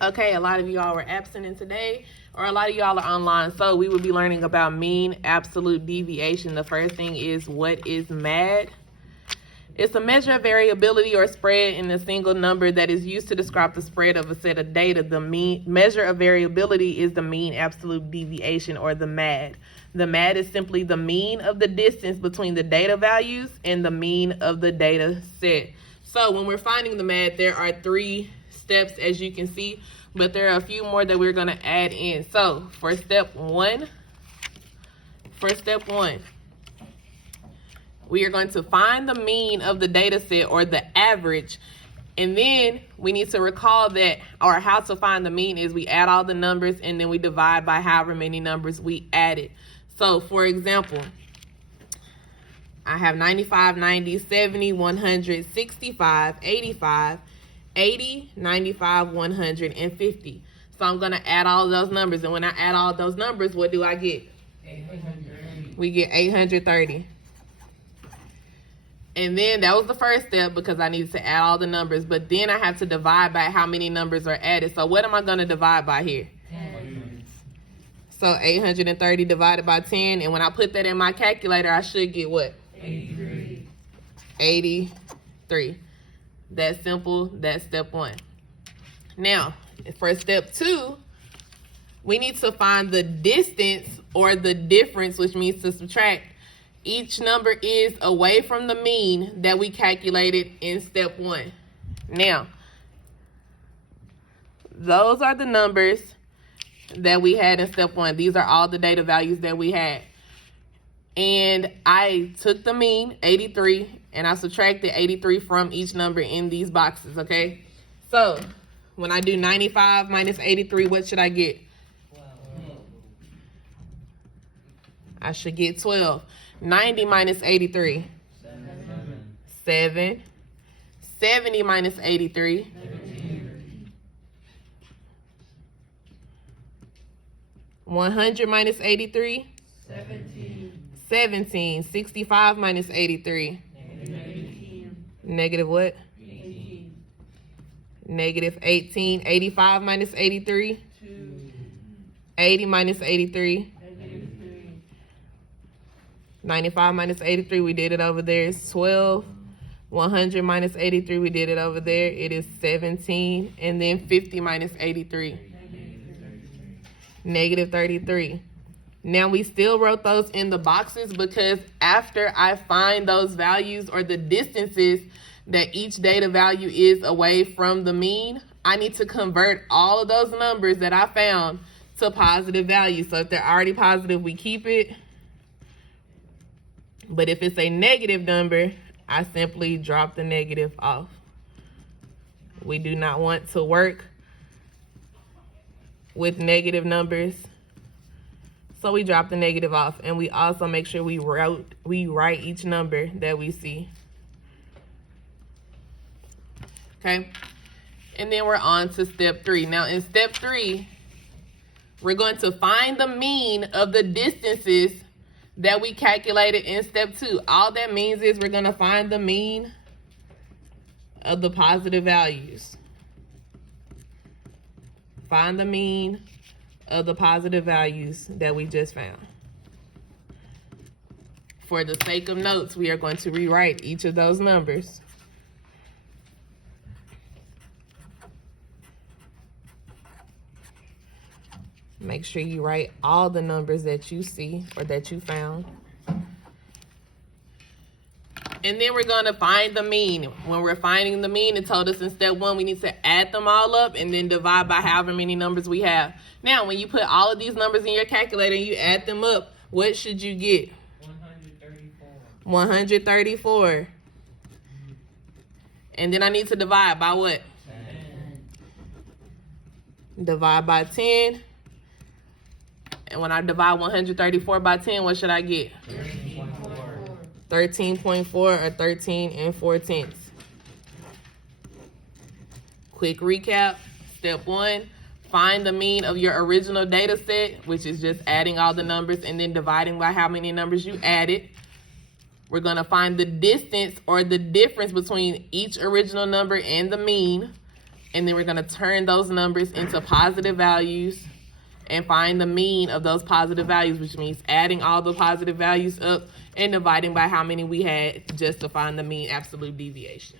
Okay, a lot of y'all were absent in today, or a lot of y'all are online. So we will be learning about mean absolute deviation. The first thing is, what is MAD? It's a measure of variability or spread in a single number that is used to describe the spread of a set of data. The mean measure of variability is the mean absolute deviation, or the MAD. The MAD is simply the mean of the distance between the data values and the mean of the data set. So when we're finding the MAD, there are 3 steps, as you can see, but there are a few more that we're going to add in. So for step one, we are going to find the mean of the data set, or the average. And then we need to recall that, or how to find the mean is we add all the numbers and then we divide by however many numbers we added. So for example, I have 95, 90, 70, 100, 65, 85, 80, 95, 100, and 50. So I'm going to add all of those numbers. And when I add all of those numbers, what do I get? 830. We get 830. And then that was the first step because I needed to add all the numbers. But then I have to divide by how many numbers are added. So what am I going to divide by here? 10. So 830 divided by 10. And when I put that in my calculator, I should get what? 83. 83. That's simple. That's step one. Now, for step two, we need to find the distance, or the difference, which means to subtract each number is away from the mean that we calculated in step one. Now, those are the numbers that we had in step one. These are all the data values that we had. And I took the mean, 83, and I subtracted 83 from each number in these boxes, okay? So when I do 95 minus 83, what should I get? 12. I should get 12. 90 minus 83. 7. 70 minus 83. 17. 100 minus 83. 17. 17. 65 minus 83. Negative what? 18. Negative 18. 85 minus 83. 2. 80 minus 83. 95 minus 83, we did it over there, is 12. 100 minus 83, we did it over there, it is 17. And then 50 minus 83, negative 33. Now we still wrote those in the boxes because after I find those values, or the distances that each data value is away from the mean, I need to convert all of those numbers that I found to positive values. So if they're already positive, we keep it. But if it's a negative number, I simply drop the negative off. We do not want to work with negative numbers, so we drop the negative off. And we also make sure we write each number that we see. Okay? And then we're on to step 3. Now in step 3, we're going to find the mean of the distances that we calculated in step 2. All that means is we're going to find the mean of the positive values. Find the mean of the positive values that we just found. For the sake of notes, we are going to rewrite each of those numbers. Make sure you write all the numbers that you see or that you found. And then we're going to find the mean. When we're finding the mean, it told us in step 1 we need to add them all up and then divide by however many numbers we have. Now, when you put all of these numbers in your calculator and you add them up, what should you get? 134. 134. And then I need to divide by what? 10. Divide by 10. And when I divide 134 by 10, what should I get? 13.4. 13.4, or 13 4/10. Quick recap. Step 1, find the mean of your original data set, which is just adding all the numbers and then dividing by how many numbers you added. We're going to find the distance, or the difference between each original number and the mean. And then we're gonna turn those numbers into positive values and find the mean of those positive values, which means adding all the positive values up and dividing by how many we had just to find the mean absolute deviation.